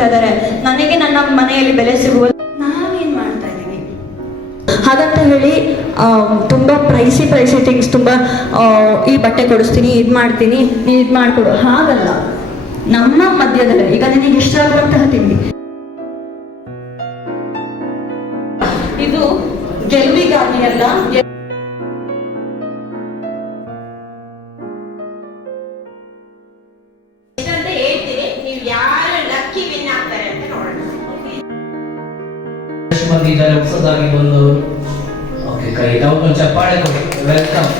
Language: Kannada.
ಕೊಡ್ತಾ ಇದ್ದಾರೆ, ನನಗೆ ನನ್ನ ಮನೆಯಲ್ಲಿ ಬೆಲೆ ಸಿಗುವುದು, ನಾವೇನ್ ಮಾಡ್ತಾ ಇದ್ದೀವಿ? ಹಾಗಂತ ಹೇಳಿ ತುಂಬ ಪ್ರೈಸಿ ಥಿಂಗ್ಸ್, ತುಂಬ ಈ ಬಟ್ಟೆ ಕೊಡಿಸ್ತೀನಿ, ಇದು ಮಾಡ್ತೀನಿ, ನೀನು ಇದು ಮಾಡಿಕೊಡು, ಹಾಗಲ್ಲ. ನಮ್ಮ ಮಧ್ಯದಲ್ಲಿ ಈಗ ನಿನಗೆ ಇಷ್ಟ ಆಗುವಂತಹ ತಿಂಡಿ, ಇದು ಗೆಲುವಿಗಾಗಿ ಅಲ್ಲ, ಮಂದಿ ಇದ್ದಾರೆ ಹೊಸದಾಗಿ ಬಂದವರು. ಓಕೆ, ಕೈ ನಾವು ಚಪ್ಪಾಳೆ ಕೊಡಿ. ವೆಲ್ಕಮ್.